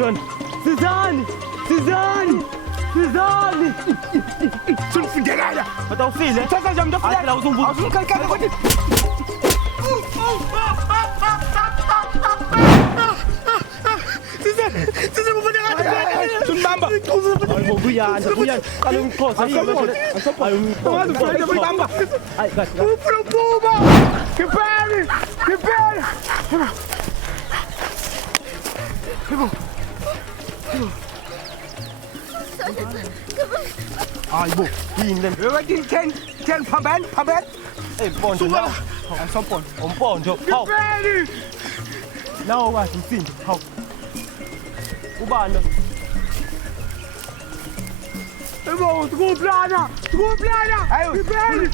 yona. Sizani. Sunifundekala. Utawufile. Sasa nje mtafika. Hayi uzunguka. Awusunkhalikhala kodwa. Size kufundekala. Sunibamba. Hayi buyanda. Qala ngikhosa. Hayi Sunibamba. Hayi kahle. Uphuma. Kipeli. Hayi bo. Yini le? Wewe 10 phambeni. Mpondo la. Asompona. Umpondo. Hawu. Kipeli. Nawo wathi msindo. Hawu. Ubani lo? Ebo, sikuplana. Hayi, Kipeli.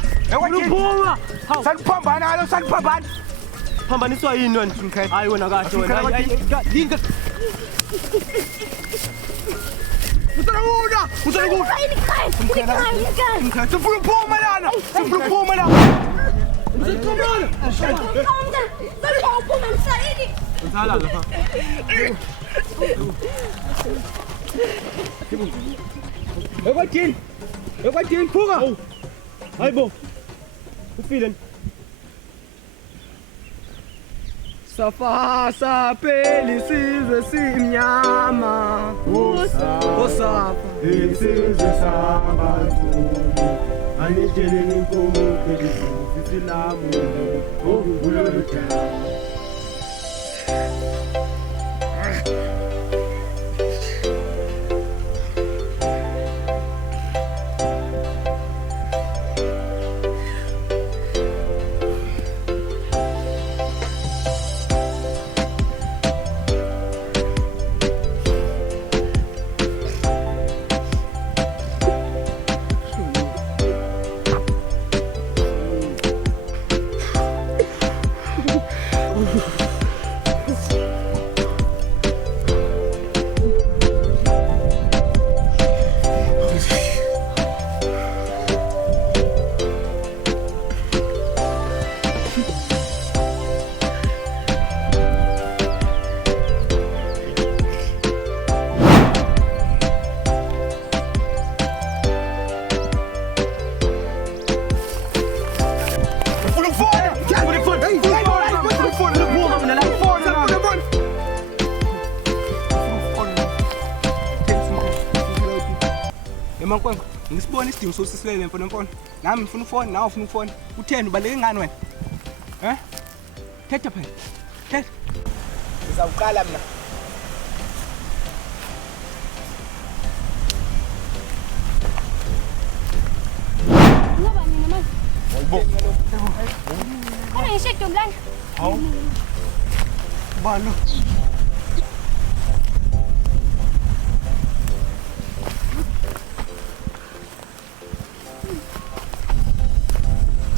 Uphuma. Hawu. Saniphambana. Phambaniswa yini wena? Hayi wena kahle wena. Yini? Usanakuda. Sifuna uphuma lana. Usala lapha. Ekwadini phuka. Hayi bo. Ufile. Safasa pheli sizwe simnyama. Usapha Isizwe sabantu. Anitsheleni inkomo phezulu silamu. Okuvulotha. Emankwenkwe, ngisibona isidingo sosisilele mfonomfono. Nami ngifuna ufone, nawe ufuna ufone. Utheni ubaleke ngani wena? Thetha phela. Thetha. Ngizawuqala mina. Ngoba mina manje. Hayibo. Kana ngishekhe mlana. Hawu. Balo.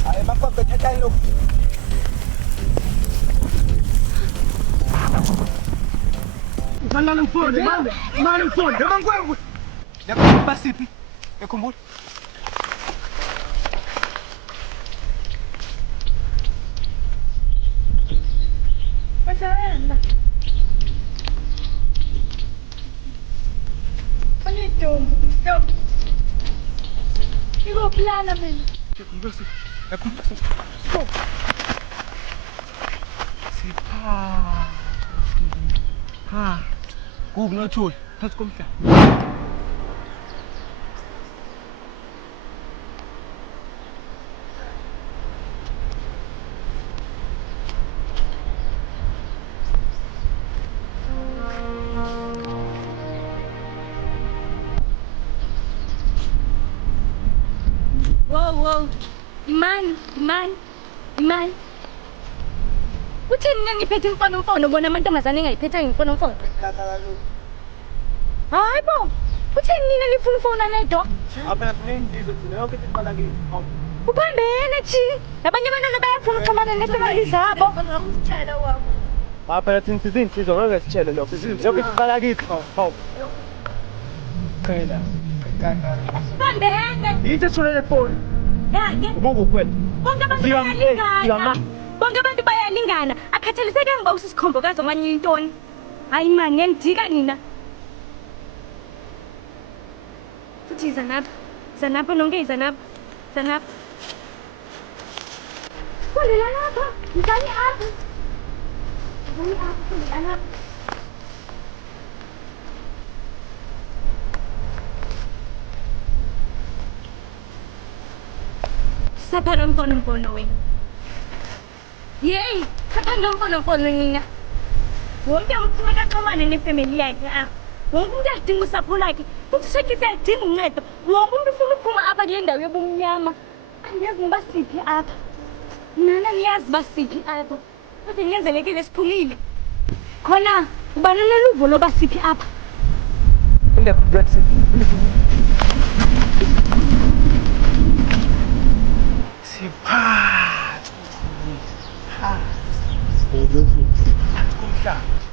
Ay, makwakwe thetha lo. Ngilala ngifone, manje ngifone. Emankwenkwe. Yakho basiphi? Yakhumbula. Bathanda. Banidumbu. Stop. Ikoplana mina. Yakhumbula. Stop. Sipha. Ha. Kubi nothuli. Phansi komhlaba. Wow. Imani. Uthini ngiphethe imfonomfono bona amantombazane engayiphetha imfonomfono? Hayi bo. Uthini nina nifuna ufona nedwa? Apha nendizwe yonke siqala kimi. Uphambene thi. Labanye abantwana bayafuna ukuxhumana nezimali zabo. Apha thina sizinsizwa ngeke sitshele lokho. Yonke siqala kithi. Hawu. Qela. Uphambene. Yithi sithole phone. Yake. Ubuku kwena. Bonke abantu bayalingana. Bonke abantu bayalingana. Akhathaliseke ngiba usisikhombokazi omanye intoni. Hayi man, ngiyangidika nina. futhi izanapha nonke izanapha Kundela lapha ngizani apha kundela lapha Saphela mfono wena Yey saphela mfono nina Wonke umuntu akaxhumane nefamily yakhe apha Wonke umuntu uyadinga usapho lakhe futhi sekhe siyadinga uncedo wonke umuntu ufuna ukuphuma apha kule ndawo yobumnyama angiyazi ngoba siphi apha Nana niyazi basiphi apha kodwa ngenzelekile siphumile khona ubani naluvo loba siphi apha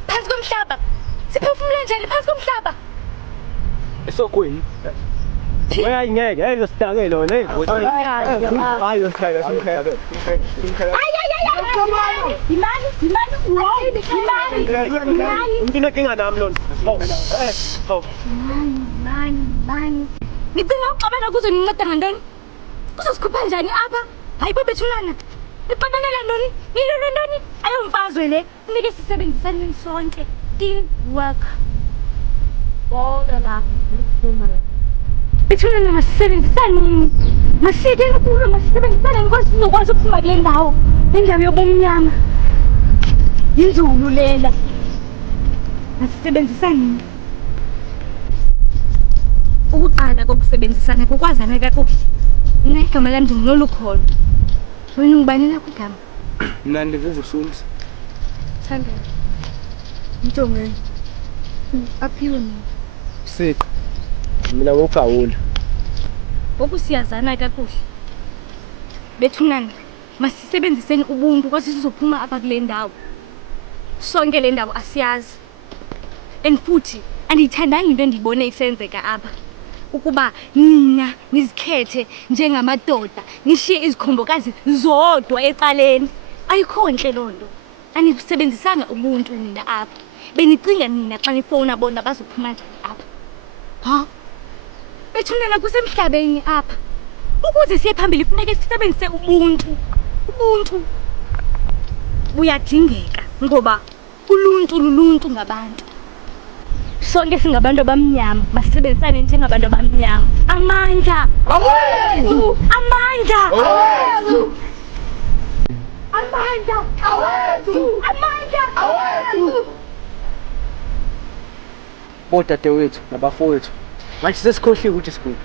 Phansi komhlaba siphefumula njani phansi komhlaba Esokweni. Ngeke sizodake lona hayi usikhaya simkhaya Imali Ngina kinga nami lona Mani Nicinga uxabana kuze ninceda ngantoni Kuzosikhupha njani apha hayi babethulana Nipananela ntoni nilona ntoni ayomfazwe le Nike sisebenzisane sonke teamwork Bethulana masisebenzisane Maside kakhulu masisebenzisane ngoba sizokwazi ukuphuma kule ndawo Le ndawo yobumnyama Yinzulu lela Masisebenzisane Ukuqala kokusebenzisana kukwazana kakuhle Mina igama lami ndinolukhono Wena ungubani lakho igama Mina ndinguvusumsi Thandwa Mtongeni Aphiwe mina Siqi mina ngokawula Bokusiyazana kakuhle Bethunana masisebenziseni ubuntu kwase sizophuma apha kule ndawo Sonke le ndawo asiyazi And futhi andiyithandanga into endiyibone isenzeka apha ukuba nina nizikhethe njengamadoda nishiye izikhombokazi zodwa ecaleni ayikho nhle lonto anisebenzisanga ubuntu nina apha benicinga nina xa nifona bona bazophuma njani apha Bethunana kusemhlabeni apha ukuze siye phambili kufuneka sisebenzise ubuntu buyadingeka ngoba uluntu luluntu ngabantu sonke singabantu abamnyama masisebenzisane njengabantu abamnyama amandla awethu Odadewethu nabafowethu manje sesikhohliwe ukuthi sikuphi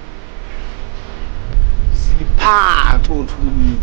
Siphathe uthuli